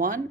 1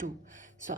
2।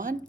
1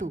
2।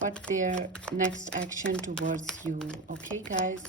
What their next action towards you? Okay guys,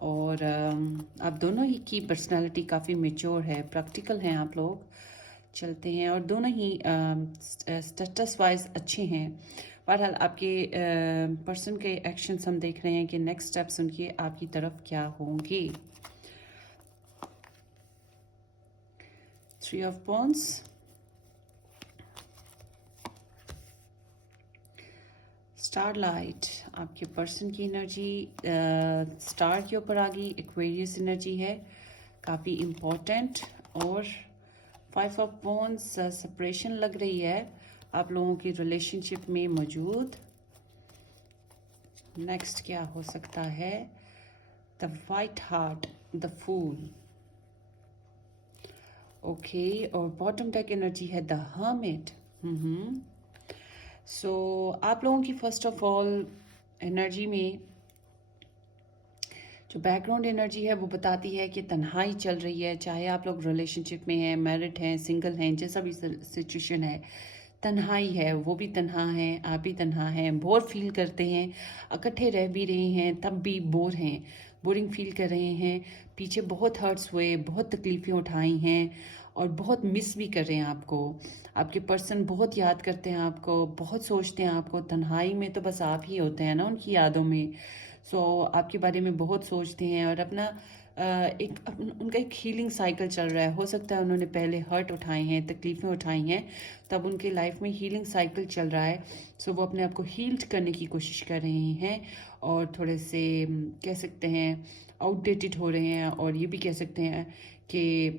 اور آپ دونوں ہی کی پرسنالٹی کافی میچور ہے، پریکٹیکل ہیں آپ لوگ. چلتے ہیں، اور دونوں ہی اسٹیٹس وائز اچھے ہیں. بہرحال آپ کے پرسن کے ایکشنز ہم دیکھ رہے ہیں کہ نیکسٹ سٹیپس ان کے آپ کی طرف کیا ہوں گے. 3 آف وانڈز، اسٹار لائٹ. آپ کے پرسن کی انرجی اسٹار کے اوپر آ گئی، ایکویریس انرجی ہے، کافی امپورٹنٹ. اور 5 آف وانڈز، سپریشن لگ رہی ہے آپ لوگوں کی ریلیشن شپ میں موجود. نیکسٹ کیا ہو سکتا ہے؟ The white heart, the fool. Okay, اور باٹم ڈیک انرجی ہے دا ہرمٹ. سو آپ لوگوں کی فرسٹ آف آل انرجی میں جو بیک گراؤنڈ انرجی ہے وہ بتاتی ہے کہ تنہائی چل رہی ہے، چاہے آپ لوگ ریلیشن شپ میں ہیں، میرڈ ہیں، سنگل ہیں، جیسا بھی سچویشن ہے، تنہائی ہے. وہ بھی تنہا ہیں، آپ بھی تنہا ہیں، بور فیل کرتے ہیں، اکٹھے رہ بھی رہے ہیں تب بھی بور ہیں، بورنگ فیل کر رہے ہیں. پیچھے بہت ہرٹس ہوئے، بہت تکلیفیں اٹھائی ہیں اور بہت مس بھی کر رہے ہیں آپ کو. آپ کے پرسن بہت یاد کرتے ہیں آپ کو، بہت سوچتے ہیں آپ کو. تنہائی میں تو بس آپ ہی ہوتے ہیں نا ان کی یادوں میں. سو آپ کے بارے میں بہت سوچتے ہیں اور اپنا ان کا ایک ہیلنگ سائیکل چل رہا ہے. ہو سکتا ہے انہوں نے پہلے ہرٹ اٹھائے ہیں، تکلیفیں اٹھائی ہیں، تب ان کے لائف میں ہیلنگ سائیکل چل رہا ہے. سو وہ اپنے آپ کو ہیلڈ کرنے کی کوشش کر رہے ہیں اور تھوڑے سے کہہ سکتے ہیں آؤٹ ڈیٹڈ ہو رہے ہیں. اور یہ بھی کہہ سکتے ہیں کہ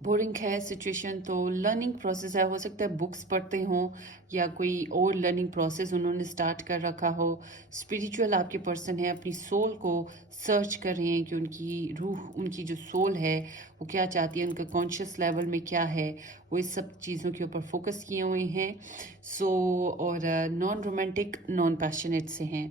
بورنگ ہے سچویشن. تو لرننگ پروسیس ہے، ہو سکتا ہے بکس پڑھتے ہوں یا کوئی اور لرننگ پروسیس انہوں نے سٹارٹ کر رکھا ہو. اسپریچول آپ کے پرسن ہیں، اپنی سول کو سرچ کر رہے ہیں کہ ان کی روح، ان کی جو سول ہے وہ کیا چاہتی ہے، ان کا کانشیس لیول میں کیا ہے. وہ اس سب چیزوں کے اوپر فوکس کیے ہوئے ہیں. سو اور نان رومانٹک، نان پیشنیٹ سے ہیں.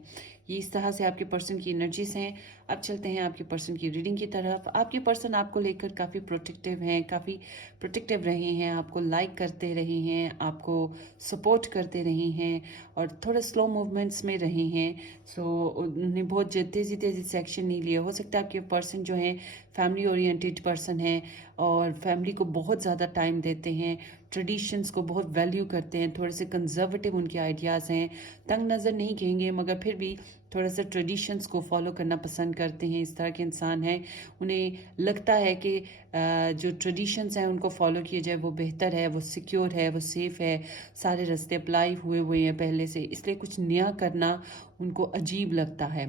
یہ اس طرح سے آپ کے پرسن کی انرجیز ہیں. اب چلتے ہیں آپ کے پرسن کی ریڈنگ کی طرف. آپ کے پرسن آپ کو لے کر کافی پروٹیکٹیو ہیں، کافی پروٹیکٹیو رہے ہیں، آپ کو لائک کرتے رہے ہیں، آپ کو سپورٹ کرتے رہے ہیں اور تھوڑے سلو موومنٹس میں رہے ہیں. سو انہوں نے بہت تیزی سے ایکشن نہیں لیا. ہو سکتا ہے آپ کے پرسن جو ہیں فیملی اورینٹیڈ پرسن ہیں اور فیملی کو بہت زیادہ ٹائم دیتے ہیں، ٹریڈیشنز کو بہت ویلیو کرتے ہیں، تھوڑے سے کنزرویٹیو ان کے آئیڈیاز ہیں. تنگ نظر نہیں کہیں گے مگر پھر بھی تھوڑا سا ٹریڈیشنز کو فالو کرنا پسند کرتے ہیں. اس طرح کے انسان ہیں. انہیں لگتا ہے کہ جو ٹریڈیشنز ہیں ان کو فالو کیا جائے وہ بہتر ہے، وہ سیکیور ہے، وہ سیف ہے. سارے راستے اپلائی ہوئے ہیں پہلے سے، اس لیے کچھ نیا کرنا ان کو عجیب لگتا ہے.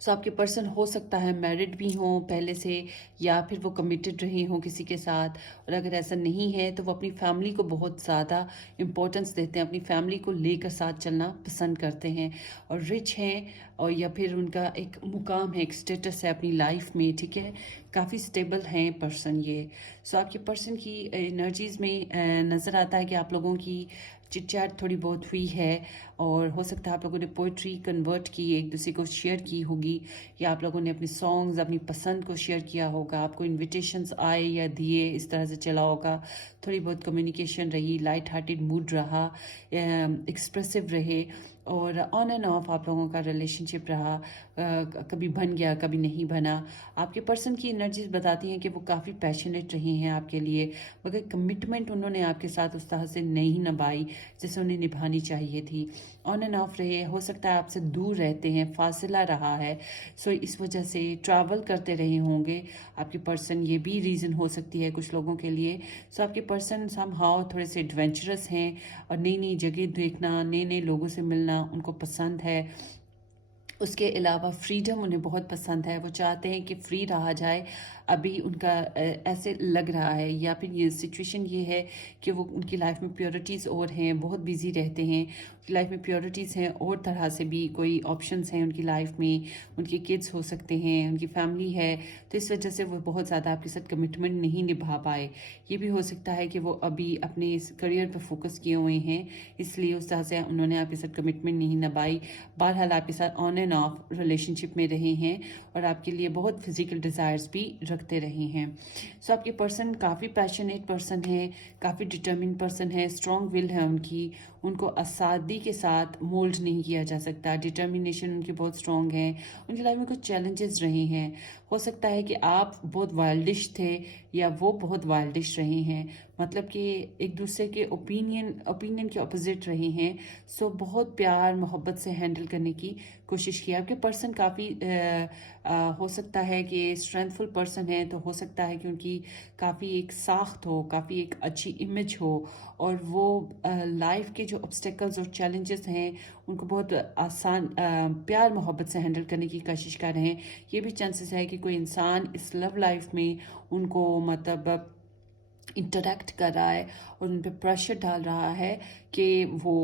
سو آپ کے پرسن ہو سکتا ہے میرڈ بھی ہوں پہلے سے یا پھر وہ کمیٹڈ رہے ہوں کسی کے ساتھ. اور اگر ایسا نہیں ہے تو وہ اپنی فیملی کو بہت زیادہ امپورٹنس دیتے ہیں، اپنی فیملی کو لے کر ساتھ چلنا پسند کرتے ہیں اور رچ ہیں، اور یا پھر ان کا ایک مقام ہے، ایک سٹیٹس ہے اپنی لائف میں. ٹھیک ہے، کافی سٹیبل ہیں پرسن یہ. سو آپ کے پرسن کی انرجیز میں نظر آتا ہے کہ آپ لوگوں کی چٹ چیٹ تھوڑی بہت ہوئی ہے اور ہو سکتا ہے آپ لوگوں نے پوئٹری کنورٹ کی، ایک دوسرے کو شیئر کی ہوگی، یا آپ لوگوں نے اپنی سانگز، اپنی پسند کو شیئر کیا ہوگا. آپ کو انویٹیشنز آئے یا دیے، اس طرح سے چلا ہوگا. تھوڑی بہت کمیونیکیشن رہی، لائٹ ہارٹیڈ موڈ رہا، ایکسپریسو رہے اور آن اینڈ آف آپ لوگوں کا ریلیشن شپ رہا. کبھی بن گیا، کبھی نہیں بنا. آپ کے پرسن کی انرجیز بتاتی ہیں کہ وہ کافی پیشنیٹ رہے ہیں آپ کے لیے، مگر کمٹمنٹ انہوں نے آپ کے ساتھ اس طرح سے نہیں نبھائی جیسے انہیں نبھانی چاہیے تھی. آن اینڈ آف رہے، ہو سکتا ہے آپ سے دور رہتے ہیں، فاصلہ رہا ہے. سو اس وجہ سے ٹریول کرتے رہے ہوں گے آپ کے پرسن. یہ بھی ریزن ہو سکتی ہے کچھ لوگوں کے لیے. سو آپ کے پرسن سم ہاؤ تھوڑے سے ایڈونچرس ہیں اور نئی نئی جگہ دیکھنا، نئے نئے لوگوں سے ملنا ان کو پسند ہے. اس کے علاوہ فریڈم انہیں بہت پسند ہے. وہ چاہتے ہیں کہ فری رہا جائے. ابھی ان کا ایسے لگ رہا ہے یا پھر یہ سچویشن یہ ہے کہ وہ ان کی لائف میں پیورٹیز اور ہیں، بہت بیزی رہتے ہیں. ان کی لائف میں پیورٹیز ہیں اور طرح سے بھی کوئی آپشنز ہیں ان کی لائف میں. ان کے کڈس ہو سکتے ہیں، ان کی فیملی ہے، تو اس وجہ سے وہ بہت زیادہ آپ کے ساتھ کمٹمنٹ نہیں نبھا پائے. یہ بھی ہو سکتا ہے کہ وہ ابھی اپنے کریئر پہ فوکس کیے ہوئے ہیں، اس لیے اس طرح سے انہوں نے آپ کے ساتھ کمٹمنٹ نہیں نبھائی. بہرحال آپ کے ساتھ آن اینڈ آف ریلیشن شپ میں رہے ہیں اور آپ کے لیے بہت فزیکل ڈیزائرز بھی رکھتے رہے ہیں. سو آپ کے پرسن کافی پیشنیٹ پرسن ہیں، کافی ڈٹرمنڈ پرسن ہے، اسٹرانگ ول ہے ان کی. ان کو اسادی کے ساتھ مولڈ نہیں کیا جا سکتا. ڈٹرمینیشن ان کی بہت اسٹرانگ ہے. ان کی لائف میں کچھ چیلنجز رہے ہیں. ہو سکتا ہے کہ آپ بہت وائلڈش تھے یا وہ بہت وائلڈش رہے ہیں, مطلب کہ ایک دوسرے کے اوپینین کے اپوزٹ رہے ہیں. سو بہت پیار محبت سے ہینڈل کرنے کی کوشش کی. آپ کے پرسن کافی ہو سکتا ہے کہ اسٹرینتھ فل پرسن ہے, تو ہو سکتا ہے کہ ان کی کافی ایک ساخت ہو, کافی ایک اچھی امیج ہو, اور وہ لائف کے جو obstacles اور چیلنجز ہیں ان کو بہت آسان پیار محبت سے ہینڈل کرنے کی کوشش کر رہے ہیں. یہ بھی چانسز ہے کہ کوئی انسان اس لو لائف میں ان کو مطلب انٹریکٹ کر رہا ہے اور ان پہ پریشر ڈال رہا ہے کہ وہ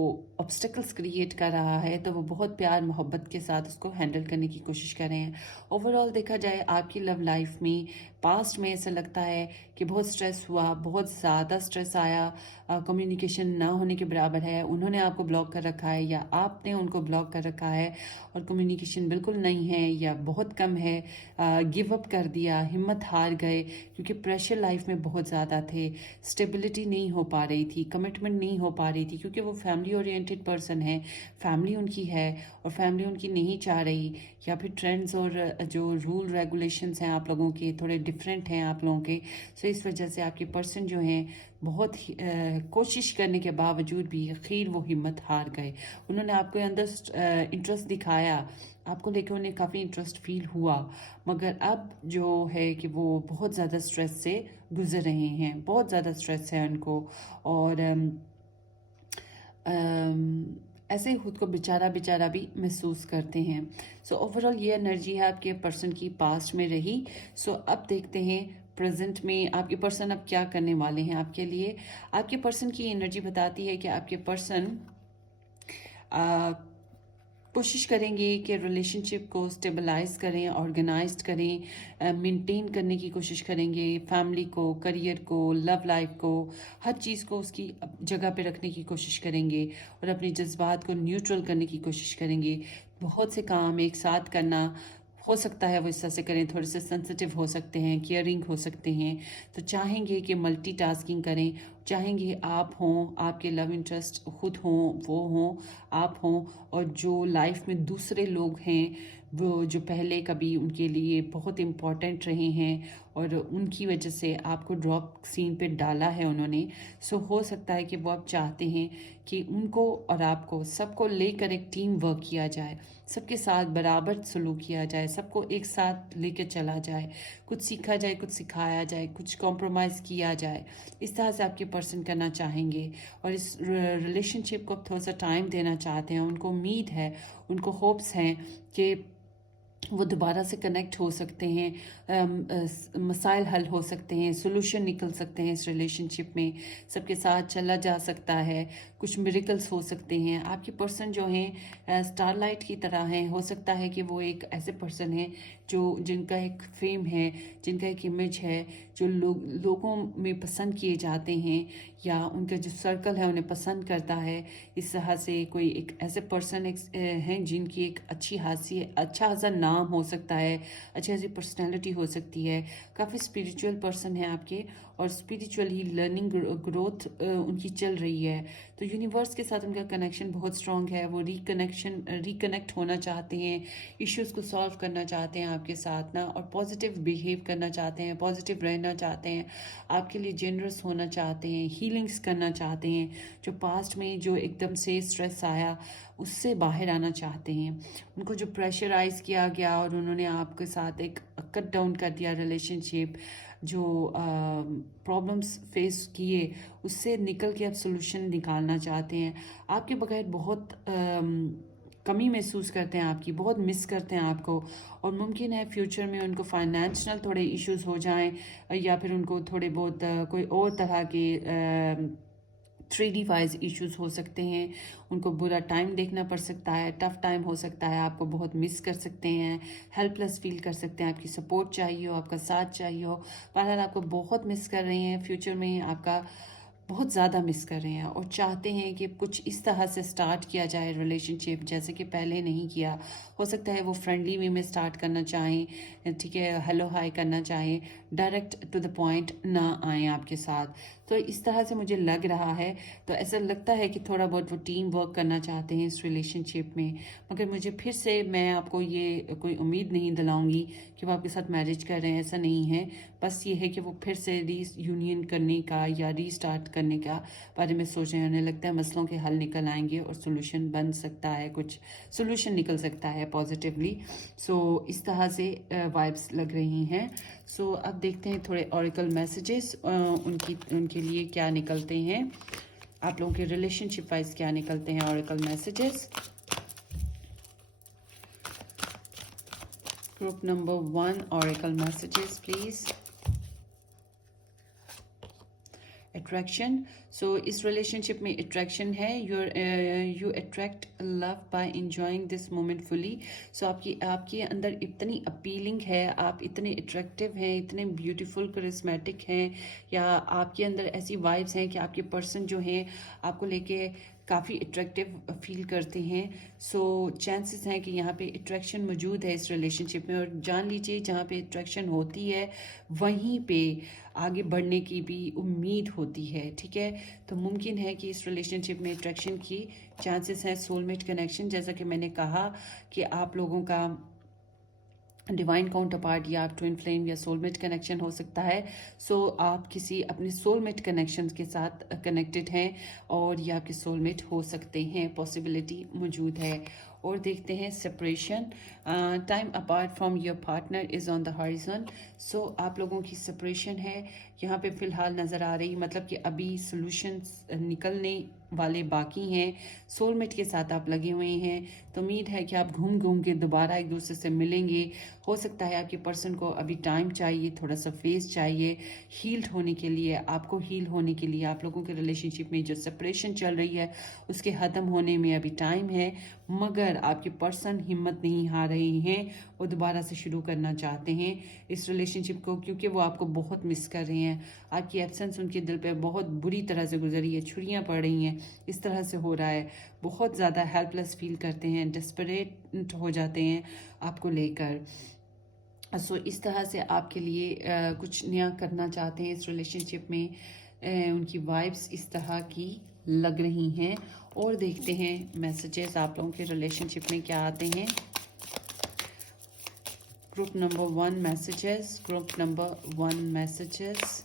obstacles کریٹ کر رہا ہے, تو وہ بہت پیار محبت کے ساتھ اس کو ہینڈل کرنے کی کوشش کر رہے ہیں. اوور آل دیکھا جائے آپ کی لو لائف میں پاسٹ میں ایسا لگتا ہے کہ بہت سٹریس ہوا, بہت زیادہ سٹریس آیا, کمیونیکیشن نہ ہونے کے برابر ہے. انہوں نے آپ کو بلاک کر رکھا ہے یا آپ نے ان کو بلاک کر رکھا ہے, اور کمیونیکیشن بالکل نہیں ہے یا بہت کم ہے. گیو اپ کر دیا, ہمت ہار گئے, کیونکہ پریشر لائف میں بہت زیادہ تھے. اسٹیبلٹی نہیں ہو پا رہی تھی, کمٹمنٹ نہیں ہو پا رہی تھی, کیونکہ وہ فیملی اورینٹیڈ پرسن ہے. فیملی ان کی ہے اور فیملی ان کی نہیں چاہ رہی, یا پھر ٹرینڈز اور جو رول ریگولیشنز ہیں آپ لوگوں کے تھوڑے ڈفرینٹ ہیں آپ لوگوں کے. سو اس وجہ سے آپ کے پرسن جو ہیں بہت کوشش کرنے کے باوجود بھی خیر وہ ہمت ہار گئے. انہوں نے آپ کو اندر انٹرسٹ دکھایا, آپ کو لے کے انہیں کافی انٹرسٹ فیل ہوا, مگر اب جو ہے کہ وہ بہت زیادہ سٹریس سے گزر رہے ہیں, بہت زیادہ سٹریس ہے ان کو, اور ایسے ہی خود کو بیچارہ بھی محسوس کرتے ہیں. سو اوور آل یہ انرجی ہے آپ کے پرسن کی پاسٹ میں رہی. سو اب دیکھتے ہیں پریزنٹ میں آپ کے پرسن اب کیا کرنے والے ہیں آپ کے لیے. آپ کے پرسن کی انرجی بتاتی ہے کہ آپ کے پرسن کوشش کریں گے کہ ریلیشن شپ کو اسٹیبلائز کریں, آرگنائزڈ کریں, مینٹین کرنے کی کوشش کریں گے. فیملی کو, کریئر کو, لو لائف کو, ہر چیز کو اس کی جگہ پہ رکھنے کی کوشش کریں گے, اور اپنے جذبات کو نیوٹرل کرنے کی کوشش کریں گے. بہت سے کام ایک ساتھ کرنا ہو سکتا ہے وہ اس طرح سے کریں, تھوڑے سے سینسٹیو ہو سکتے ہیں, کیئرنگ ہو سکتے ہیں, تو چاہیں گے کہ ملٹی ٹاسکنگ کریں. چاہیں گے آپ ہوں, آپ کے لو انٹرسٹ خود ہوں, وہ ہوں, آپ ہوں, اور جو لائف میں دوسرے لوگ ہیں وہ جو پہلے کبھی ان کے لیے بہت امپورٹنٹ رہے ہیں اور ان کی وجہ سے آپ کو ڈراپ سین پہ ڈالا ہے انہوں نے. سو ہو سکتا ہے کہ وہ آپ چاہتے ہیں کہ ان کو اور آپ کو سب کو لے کر ایک ٹیم ورک کیا جائے, سب کے ساتھ برابر سلوک کیا جائے, سب کو ایک ساتھ لے کے چلا جائے, کچھ سیکھا جائے, کچھ سکھایا جائے, کچھ کمپرومائز کیا جائے. اس طرح سے آپ کے پرسن کرنا چاہیں گے, اور اس ریلیشن شپ کو تھوڑا سا ٹائم دینا چاہتے ہیں. ان کو امید ہے, ان کو ہوپس ہیں کہ وہ دوبارہ سے کنیکٹ ہو سکتے ہیں, مسائل حل ہو سکتے ہیں, سولوشن نکل سکتے ہیں اس ریلیشن شپ میں, سب کے ساتھ چلا جا سکتا ہے, کچھ میریکلس ہو سکتے ہیں. آپ کے پرسن جو ہیں اسٹار لائٹ کی طرح ہیں. ہو سکتا ہے کہ وہ ایک ایسے پرسن ہیں جن کا ایک فیم ہے, جن کا ایک امیج ہے, جو لوگوں میں پسند کیے جاتے ہیں, یا ان کا جو سرکل ہے انہیں پسند کرتا ہے. اس طرح سے کوئی ایک ایسے پرسن ہیں جن کی ایک اچھی حیثیت, اچھا خاصا نام ہو سکتا ہے, اچھی ایسی پرسنالٹی ہو سکتی ہے. کافی اسپریچول پرسن ہیں آپ کے, اور اسپریچولی لرننگ گروتھ ان کی چل رہی ہے. تو یونیورس کے ساتھ ان کا کنیکشن بہت اسٹرانگ ہے. وہ ریکنیکٹ ہونا چاہتے ہیں, ایشوز کو سالو کرنا چاہتے ہیں آپ کے ساتھ نا, اور پازیٹیو بیہیو کرنا چاہتے ہیں, پازیٹیو رہنا چاہتے ہیں, آپ کے لیے جنرس ہونا چاہتے ہیں, ہیلنگس کرنا چاہتے ہیں. جو پاسٹ میں جو ایک دم سے اسٹریس آیا اس سے باہر آنا چاہتے ہیں. ان کو جو پریشرائز کیا گیا اور انہوں نے آپ کے ساتھ ایک کٹ ڈاؤن کر دیا ریلیشن شپ, جو پرابلمس فیس کیے اس سے نکل کے اب سولوشن نکالنا چاہتے ہیں. آپ کے بغیر بہت کمی محسوس کرتے ہیں, آپ کی بہت مس کرتے ہیں آپ کو, اور ممکن ہے فیوچر میں ان کو فائنینشنل تھوڑے ایشوز ہو جائیں, یا پھر ان کو تھوڑے بہت کوئی اور طرح کے 3D وائز ایشوز ہو سکتے ہیں. ان کو برا ٹائم دیکھنا پڑ سکتا ہے, ٹف ٹائم ہو سکتا ہے, آپ کو بہت مس کر سکتے ہیں, ہیلپ لیس فیل کر سکتے ہیں, آپ کی سپورٹ چاہیے ہو, آپ کا ساتھ چاہیے ہو. بہرحال آپ کو بہت مس کر رہے ہیں. فیوچر میں آپ کا بہت زیادہ مس کر رہے ہیں اور چاہتے ہیں کہ کچھ اس طرح سے سٹارٹ کیا جائے ریلیشن شپ جیسے کہ پہلے نہیں کیا. ہو سکتا ہے وہ فرینڈلی وے میں سٹارٹ کرنا چاہیں, ٹھیک ہے, ہیلو ہائی کرنا چاہیں, ڈائریکٹ ٹو دا پوائنٹ نہ آئیں آپ کے ساتھ. تو اس طرح سے مجھے لگ رہا ہے, تو ایسا لگتا ہے کہ تھوڑا بہت وہ ٹیم ورک کرنا چاہتے ہیں اس ریلیشن شپ میں. مگر مجھے پھر سے, میں آپ کو یہ کوئی امید نہیں دلاؤں گی کہ وہ آپ کے ساتھ میرج کر رہے ہیں, ایسا نہیں ہے. بس یہ ہے کہ وہ پھر سے ری یونین کرنے کا یا ری اسٹارٹ کرنے کا بارے میں سوچ رہے ہیں. انہیں لگتا ہے مسئلوں کے حل نکل آئیں گے اور سولوشن بن سکتا ہے, کچھ سولوشن نکل سکتا ہے پازیٹیولی. سو اس طرح سے وائبس لگ رہی ہیں. سو اب دیکھتے ہیں تھوڑے اوریکل میسیجز ان کے لیے کیا نکلتے ہیں, آپ لوگوں کے ریلیشن شپ وائز کیا نکلتے ہیں oracle messages. Group number 1 oracle messages please. Attraction. So اس ریلیشن شپ میں اٹریکشن ہے. You attract love by enjoying this moment fully. So آپ کے اندر اتنی اپیلنگ ہے, آپ اتنے اٹریکٹیو ہیں, اتنے بیوٹیفل کرسمیٹک ہیں, یا آپ کے اندر ایسی وائبس ہیں کہ آپ کے پرسن جو ہیں آپ کو لے کے کافی اٹریکٹیو فیل کرتے ہیں. سو چانسز ہیں کہ یہاں پہ اٹریکشن موجود ہے اس ریلیشن شپ میں, اور جان لیجیے جہاں پہ اٹریکشن ہوتی ہے وہیں پہ آگے بڑھنے کی بھی امید ہوتی ہے, ٹھیک ہے. تو ممکن ہے کہ اس ریلیشن شپ میں اٹریکشن کی چانسز ہیں. سول میٹ کنیکشن, جیسا کہ میں نے کہا کہ آپ لوگوں کا ڈیوائن کاؤنٹر پارٹ یا آپ ٹوئن فلیم یا سول میٹ کنیکشن ہو سکتا ہے. سو آپ کسی اپنے سول میٹ کنیکشن کے ساتھ کنیکٹڈ ہیں اور یہ آپ کے سول میٹ ہو سکتے ہیں, پاسبلٹی موجود ہے. اور دیکھتے ہیں separation. Time apart from your partner is on the horizon. So آپ لوگوں کی سپریشن ہے یہاں پہ فی الحال نظر آ رہی, مطلب کہ ابھی سولوشنس نکلنے والے باقی ہیں. سول میٹ کے ساتھ آپ لگے ہوئے ہیں, تو امید ہے کہ آپ گھوم کے دوبارہ ایک دوسرے سے ملیں گے. ہو سکتا ہے آپ کے پرسن کو ابھی ٹائم چاہیے, تھوڑا سا فیس چاہیے ہیلڈ ہونے کے لیے, آپ کو ہیل ہونے کے لیے. آپ لوگوں کے ریلیشن شپ میں جو سپریشن چل رہی ہے اس کے ختم ہونے میں ابھی ٹائم ہے, مگر آپ کے پرسن ہمت نہیں ہار رہے ہیں, وہ دوبارہ سے شروع کرنا چاہتے ہیں اس ریلیشن شپ کو, کیونکہ وہ آپ کو بہت مس کر رہے ہیں. آپ کی ایبسنس ان کے دل پہ بہت بری طرح سے گزری ہے, چھریاں پڑ رہی ہیں, اس طرح سے ہو رہا ہے. بہت زیادہ ہیلپ لیس فیل کرتے ہیں, ڈسپریٹ ہو جاتے ہیں آپ کو لے کر. سو اس طرح سے آپ کے لیے کچھ نیا کرنا چاہتے ہیں اس ریلیشن شپ میں. ان کی وائبس اس طرح کی لگ رہی ہیں. اور دیکھتے ہیں میسیجز آپ لوگوں کے ریلیشن شپ میں کیا آتے ہیں. Group number 1 messages. Group number 1 messages.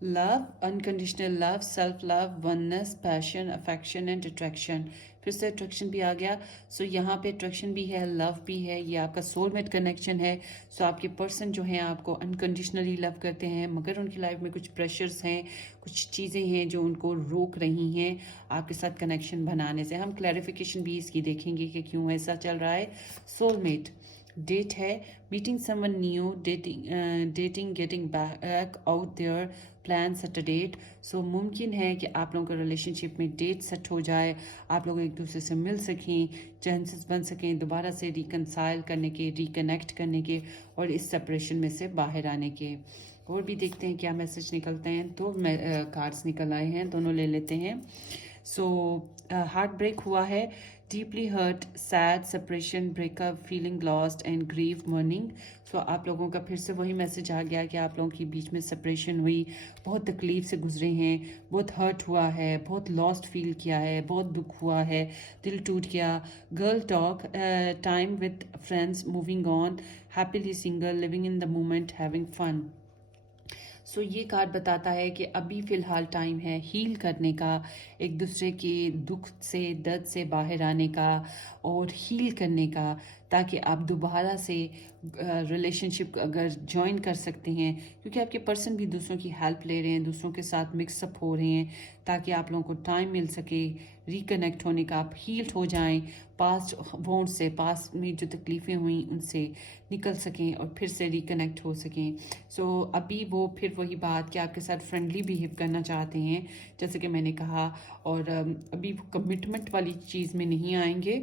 Love, unconditional love, self love, oneness, passion, affection and attraction. پھر سے اٹریکشن بھی آ گیا. سو یہاں پہ اٹریکشن بھی ہے, لو بھی ہے, یہ آپ کا سول میٹ کنیکشن ہے. سو آپ کے پرسن جو ہیں آپ کو انکنڈیشنلی لو کرتے ہیں, مگر ان کی لائف میں کچھ پریشرز ہیں, کچھ چیزیں ہیں جو ان کو روک رہی ہیں آپ کے ساتھ کنیکشن بنانے سے. ہم کلیریفیکیشن بھی اس کی دیکھیں گے کہ کیوں ایسا چل رہا ہے. سول میٹ ڈیٹ ہے, meeting some one new, dating, getting back out there, plan set a date. So ممکن ہے کہ آپ لوگوں کا ریلیشن شپ میں ڈیٹ سیٹ ہو جائے, آپ لوگ ایک دوسرے سے مل سکیں, چانسز بن سکیں دوبارہ سے ریکنسائل کرنے کے, ریکنیکٹ کرنے کے, اور اس سپریشن میں سے باہر آنے کے. اور بھی دیکھتے ہیں کیا میسج نکلتے ہیں. دو کارڈز نکل آئے ہیں, دونوں لے لیتے ہیں. سو ہارٹ بریک ہوا ہے, deeply hurt, sad, separation, break up, feeling lost and grief, mourning. So آپ لوگوں کا پھر سے وہی میسج آ گیا کہ آپ لوگوں کے بیچ میں سپریشن ہوئی, بہت تکلیف سے گزرے ہیں, بہت ہرٹ ہوا ہے, بہت لاسٹ فیل کیا ہے, بہت دکھ ہوا ہے, دل ٹوٹ گیا. Girl talk, time with friends, moving on, happily single, living in the moment, having fun. So یہ کارڈ بتاتا ہے کہ ابھی فی الحال ٹائم ہے ہیل کرنے کا, ایک دوسرے کے دکھ سے, درد سے باہر آنے کا اور ہیل کرنے کا, تاکہ آپ دوبارہ سے ریلیشن شپ اگر جوائن کر سکتے ہیں, کیونکہ آپ کے پرسن بھی دوسروں کی ہیلپ لے رہے ہیں, دوسروں کے ساتھ مکس اپ ہو رہے ہیں, تاکہ آپ لوگوں کو ٹائم مل سکے ریکنیکٹ ہونے کا, آپ ہیلڈ ہو جائیں پاسٹ وونڈ سے, پاسٹ میں جو تکلیفیں ہوئیں ان سے نکل سکیں اور پھر سے ریکنیکٹ ہو سکیں. سو ابھی وہ پھر وہی بات کہ آپ کے ساتھ فرینڈلی بیہیو کرنا چاہتے ہیں جیسے کہ میں نے کہا, اور ابھی وہ کمٹمنٹ والی چیز میں نہیں آئیں گے,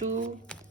2,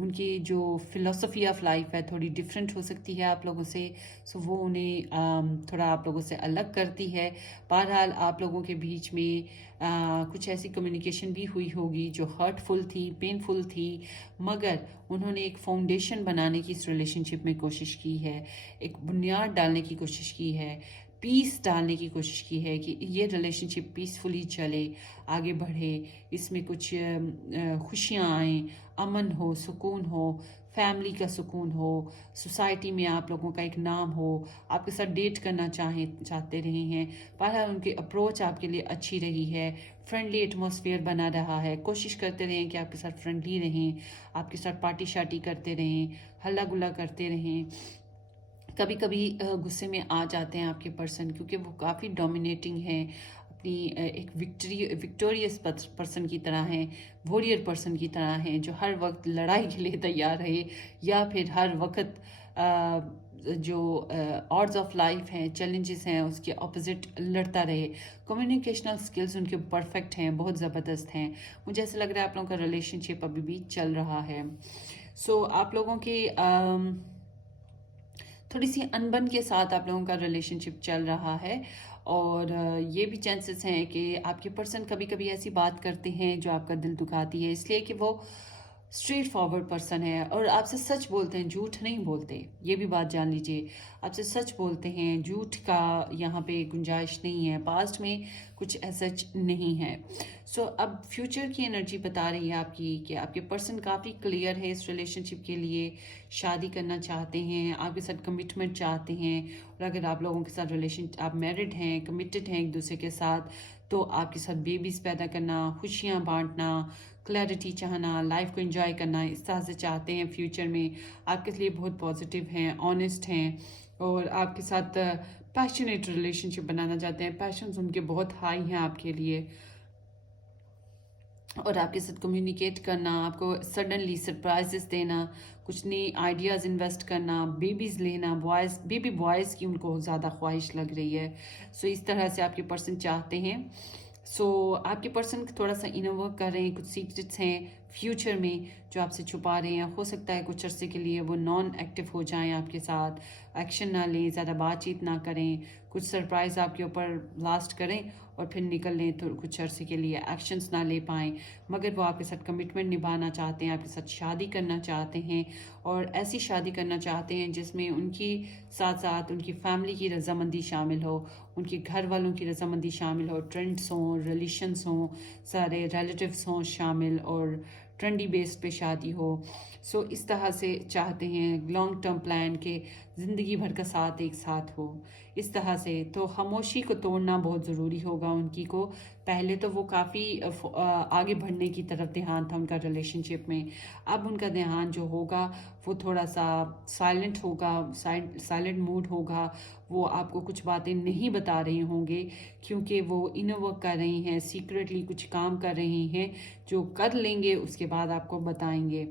ان کی جو فلسفی آف لائف ہے تھوڑی ڈفرینٹ ہو سکتی ہے آپ لوگوں سے، سو وہ انہیں تھوڑا آپ لوگوں سے الگ کرتی ہے. بہرحال آپ لوگوں کے بیچ میں کچھ ایسی کمیونیکیشن بھی ہوئی ہوگی جو ہرٹ فل تھی، پینفل تھی، مگر انہوں نے ایک فاؤنڈیشن بنانے کی اس ریلیشن شپ میں کوشش کی ہے، ایک بنیاد ڈالنے کی کوشش کی ہے، پیس ڈالنے کی کوشش کی ہے کہ یہ ریلیشن شپ پیسفلی چلے، آگے بڑھے، اس میں کچھ خوشیاں آئیں، امن ہو، سکون ہو، فیملی کا سکون ہو، سوسائٹی میں آپ لوگوں کا ایک نام ہو، آپ کے ساتھ ڈیٹ کرنا چاہتے رہے ہیں. بہرحال ان کی اپروچ آپ کے لیے اچھی رہی ہے، فرینڈلی ایٹماسفیئر بنا رہا ہے. کوشش کرتے رہیں کہ آپ کے ساتھ فرینڈلی رہیں، آپ کے ساتھ پارٹی شارٹی کرتے رہیں، ہلا گلا کرتے رہیں. کبھی کبھی غصے میں آ جاتے ہیں آپ کے پرسن، کیونکہ وہ کافی ڈومینیٹنگ ہیں، اپنی ایک وکٹوریس پرسن کی طرح ہیں، واریر پرسن کی طرح ہیں، جو ہر وقت لڑائی کے لیے تیار رہے، یا پھر ہر وقت جو آڈز آف لائف ہیں، چیلنجز ہیں، اس کے اپوزٹ لڑتا رہے. کمیونیکیشنل سکلز ان کے پرفیکٹ ہیں، بہت زبردست ہیں. مجھے ایسا لگ رہا ہے آپ لوگوں کا ریلیشن شپ ابھی بھی چل رہا ہے. سو آپ لوگوں کے تھوڑی سی انبن کے ساتھ آپ لوگوں کا ریلیشن شپ چل رہا ہے، اور یہ بھی چانسز ہیں کہ آپ کے پرسن کبھی کبھی ایسی بات کرتے ہیں جو آپ کا دل دکھاتی ہے، اس لیے کہ وہ اسٹریٹ فارورڈ پرسن ہے اور آپ سے سچ بولتے ہیں، جھوٹ نہیں بولتے. یہ بھی بات جان لیجئے، آپ سے سچ بولتے ہیں، جھوٹ کا یہاں پہ گنجائش نہیں ہے، پاسٹ میں کچھ ایسا نہیں ہے. سو اب فیوچر کی انرجی بتا رہی ہے آپ کی کہ آپ کے پرسن کافی کلیئر ہے اس ریلیشن شپ کے لیے، شادی کرنا چاہتے ہیں، آپ کے ساتھ کمٹمنٹ چاہتے ہیں. اور اگر آپ لوگوں کے ساتھ آپ میرڈ ہیں، کمیٹڈ ہیں ایک دوسرے کے ساتھ، تو آپ کے ساتھ بیبیز پیدا کرنا، خوشیاں بانٹنا، کلیئرٹی چاہنا، لائف کو انجوائے کرنا، اس طرح سے چاہتے ہیں. فیوچر میں آپ کے لیے بہت پازیٹیو ہیں، آنیسٹ ہیں، اور آپ کے ساتھ پیشنیٹ ریلیشن شپ بنانا چاہتے ہیں. پیشنز ان کے بہت ہائی ہیں آپ کے لیے، اور آپ کے ساتھ کمیونیکیٹ کرنا، آپ کو سڈنلی سرپرائزز دینا، کچھ نئی آئیڈیاز انویسٹ کرنا، بیبیز لینا، بیبی بوائز کی ان کو زیادہ خواہش لگ رہی ہے. سو اس طرح سے آپ کے پرسن چاہتے ہیں. سو آپ کے پرسن تھوڑا سا انر ورک کر رہے ہیں، کچھ سیکرٹس ہیں فیوچر میں جو آپ سے چھپا رہے ہیں. ہو سکتا ہے کچھ عرصے کے لیے وہ نان ایکٹیو ہو جائیں آپ کے ساتھ، ایکشن نہ لیں، زیادہ بات چیت نہ کریں، کچھ سرپرائز آپ کے اوپر لاسٹ کریں اور پھر نکل لیں، تو کچھ عرصے کے لیے ایکشنز نہ لے پائیں. مگر وہ آپ کے ساتھ کمٹمنٹ نبھانا چاہتے ہیں، آپ کے ساتھ شادی کرنا چاہتے ہیں، اور ایسی شادی کرنا چاہتے ہیں جس میں ان کی ساتھ ساتھ ان کی فیملی کی رضامندی شامل ہو، ان کے گھر والوں کی رضامندی شامل ہو، ٹرینڈس ہوں، ریلیشنس ہوں، سارے ریلیٹیوز ہوں شامل، اور ٹرینڈی بیس پہ شادی ہو. سو اس طرح سے چاہتے ہیں لانگ ٹرم پلان کے زندگی بھر کا ساتھ ایک ساتھ ہو. اس طرح سے تو خاموشی کو توڑنا بہت ضروری ہوگا ان کی کو. پہلے تو وہ کافی آگے بڑھنے کی طرف دھیان تھا ان کا ریلیشن شپ میں، اب ان کا دھیان جو ہوگا وہ تھوڑا سا سائلنٹ ہوگا، سائلنٹ موڈ ہوگا. وہ آپ کو کچھ باتیں نہیں بتا رہے ہوں گے، کیونکہ وہ انر ورک کر رہی ہیں، سیکریٹلی کچھ کام کر رہی ہیں جو کر لیں گے اس کے بعد آپ کو بتائیں گے.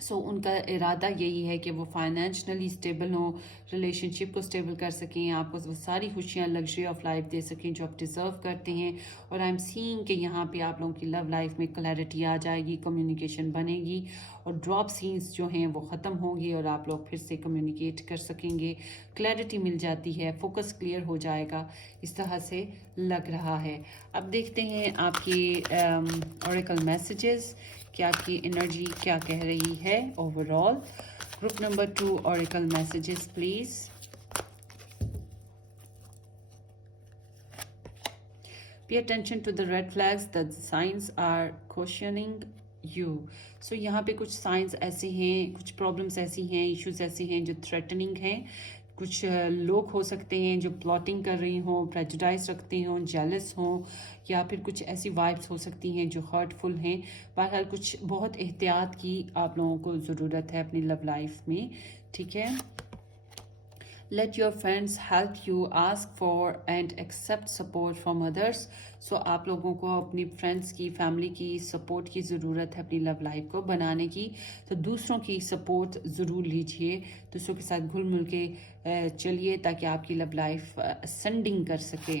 سو ان کا ارادہ یہی ہے کہ وہ فائنینشلی اسٹیبل ہوں، ریلیشن شپ کو اسٹیبل کر سکیں، آپ کو وہ ساری خوشیاں، لگژری آف لائف دے سکیں جو آپ ڈیزرو کرتے ہیں. اور آئی ایم سینگ کہ یہاں پہ آپ لوگوں کی لو لائف میں کلیئرٹی آ جائے گی، کمیونیکیشن بنے گی، اور ڈراپ سینس جو ہیں وہ ختم ہوں گے، اور آپ لوگ پھر سے کمیونیکیٹ کر سکیں گے. کلیئرٹی مل جاتی ہے، فوکس کلیئر ہو جائے گا، اس طرح سے لگ رہا ہے. اب دیکھتے ہیں آپ کی اوریکل میسیجز کہ آپ کی انرجی کیا کہہ رہی ہے over all. Group number 2 Oracle messages please. Pay attention to the red flags that the signs are cautioning you. So یہاں پہ کچھ سائنس ایسے ہیں، کچھ پرابلمس ایسی ہیں، ایشوز ایسے ہیں جو تھریٹننگ ہیں. کچھ لوگ ہو سکتے ہیں جو پلاٹنگ کر رہی ہوں، پریجوڈائز رکھتے ہوں، جیلس ہوں، یا پھر کچھ ایسی وائبس ہو سکتی ہیں جو ہرٹ فل ہیں. بہرحال کچھ بہت احتیاط کی آپ لوگوں کو ضرورت ہے اپنی لو لائف میں، ٹھیک ہے. Let your friends help you, ask for and accept support from others. So آپ لوگوں کو اپنی فرینڈس کی، فیملی کی سپورٹ کی ضرورت ہے اپنی لو لائف کو بنانے کی. تو دوسروں کی سپورٹ ضرور لیجئے، دوسروں کے ساتھ گھل مل کے چلیے تاکہ آپ کی لو لائف اسینڈنگ کر سکے.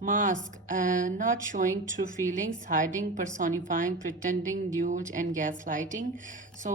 Mask, not showing true feelings, hiding, personifying, pretending, duels and gaslighting. So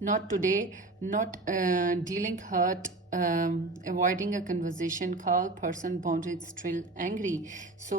Not today, not dealing hurt, avoiding a conversation call, person boundaries still angry. So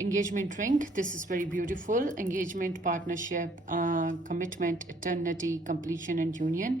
Engagement ring, this is very beautiful. Engagement, partnership, commitment, eternity, completion and union.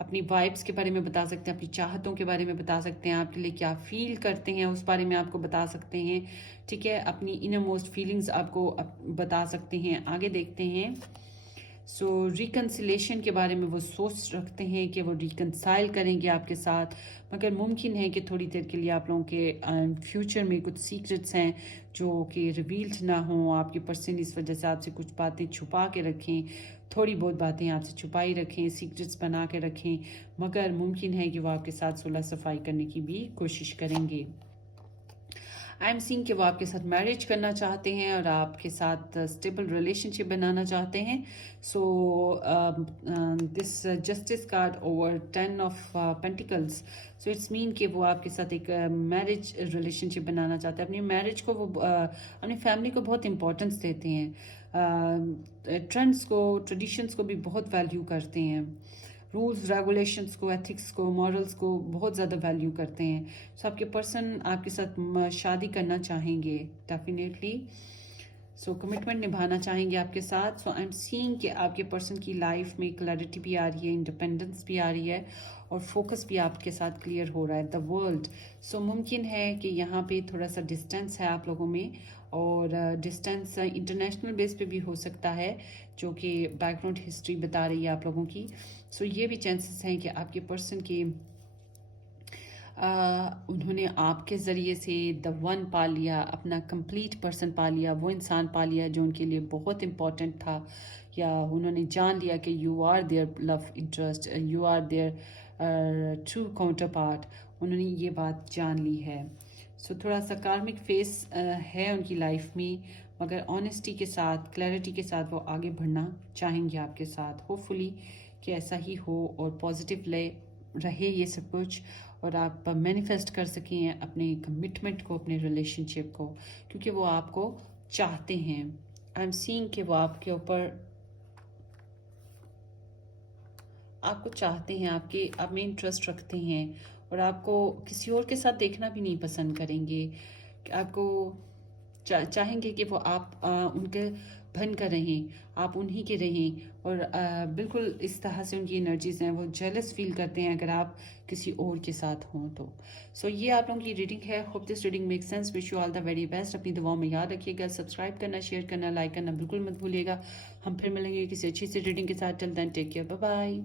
اپنی vibes کے بارے میں بتا سکتے ہیں, اپنی چاہتوں کے بارے میں بتا سکتے ہیں, آپ کے لیے کیا فیل کرتے ہیں اس بارے میں آپ کو بتا سکتے ہیں, ٹھیک ہے, اپنی انر موسٹ فیلنگز آپ کو بتا سکتے ہیں. آگے دیکھتے ہیں. سو ریکنسلیشن کے بارے میں وہ سوچ رکھتے ہیں کہ وہ ریکنسائل کریں گے آپ کے ساتھ, مگر ممکن ہے کہ تھوڑی دیر کے لیے آپ لوگوں کے فیوچر میں کچھ سیکرٹس ہیں جو کہ ریویلڈ نہ ہوں. آپ کے پرسن اس وجہ سے آپ سے کچھ باتیں چھپا کے رکھیں, تھوڑی بہت باتیں آپ سے چھپائی رکھیں, سیکرٹس بنا کے رکھیں, مگر ممکن ہے کہ وہ آپ کے ساتھ صلح صفائی کرنے کی بھی کوشش کریں گے. آئی ایم سینگ کہ وہ آپ کے ساتھ میرج کرنا چاہتے ہیں اور آپ کے ساتھ اسٹیبل ریلیشن شپ بنانا چاہتے ہیں. So this justice card over 10 of pentacles, so it's mean کہ وہ آپ کے ساتھ ایک میرج ریلیشن شپ بنانا چاہتے ہیں. اپنی میرج کو وہ اپنی فیملی کو بہت امپورٹنس دیتے ہیں, ٹرینڈس کو, ٹریڈیشنس کو بھی بہت ویلیو کرتے ہیں, رولز ریگولیشنس کو, ایتھکس کو, مورلز کو بہت زیادہ ویلیو کرتے ہیں. سو آپ کے پرسن آپ کے ساتھ شادی کرنا چاہیں گے ڈیفینیٹلی. سو کمٹمنٹ نبھانا چاہیں گے آپ کے ساتھ. سو آئی ایم سینگ کہ آپ کے پرسن کی لائف میں کلیئرٹی بھی آ رہی ہے, انڈیپینڈنس بھی آ رہی ہے, اور فوکس بھی آپ کے ساتھ کلیئر ہو رہا ہے. دا ورلڈ, سو ممکن ہے کہ یہاں پہ تھوڑا سا ڈسٹینس ہے آپ لوگوں میں, اور ڈسٹینس انٹرنیشنل بیس پہ بھی ہو سکتا ہے جو کہ بیک گراؤنڈ ہسٹری بتا رہی ہے آپ لوگوں کی. سو یہ بھی چانسز ہیں کہ آپ کے پرسن کی انہوں نے آپ کے ذریعے سے دا ون پا لیا, اپنا کمپلیٹ پرسن پا لیا, وہ انسان پا لیا جو ان کے لیے بہت امپورٹنٹ تھا, یا انہوں نے جان لیا کہ you are their love interest, you are their true counterpart, انہوں نے یہ بات جان لی ہے. سو تھوڑا سا کارمک فیس ہے ان کی لائف میں, مگر آنیسٹی کے ساتھ, کلیئرٹی کے ساتھ وہ آگے بڑھنا چاہیں گے آپ کے ساتھ. ہوپ فلی کہ ایسا ہی ہو اور پازیٹیو رہے یہ سب کچھ, اور آپ مینیفیسٹ کر سکیں اپنے کمٹمنٹ کو, اپنے ریلیشن شپ کو, کیونکہ وہ آپ کو چاہتے ہیں. آئی ایم سینگ کہ وہ آپ کے اوپر, آپ کو چاہتے ہیں, آپ میں انٹرسٹ رکھتے ہیں, اور آپ کو کسی اور کے ساتھ دیکھنا بھی نہیں پسند کریں گے. آپ کو چاہیں گے کہ وہ آپ ان کے بن کر رہیں, آپ انہی کے رہیں, اور بالکل اس طرح سے ان کی انرجیز ہیں, وہ جیلس فیل کرتے ہیں اگر آپ کسی اور کے ساتھ ہوں تو. سو یہ آپ لوگوں کی ریڈنگ ہے. Hope this reading make sense. Wish you all the very best. اپنی دعاؤں میں یاد رکھیے گا, سبسکرائب کرنا, شیئر کرنا, لائک کرنا بالکل مت بھولیے گا. ہم پھر ملیں گے کسی اچھی سی ریڈنگ کے ساتھ. ٹل دین ٹیک کیئر, بائے بائے.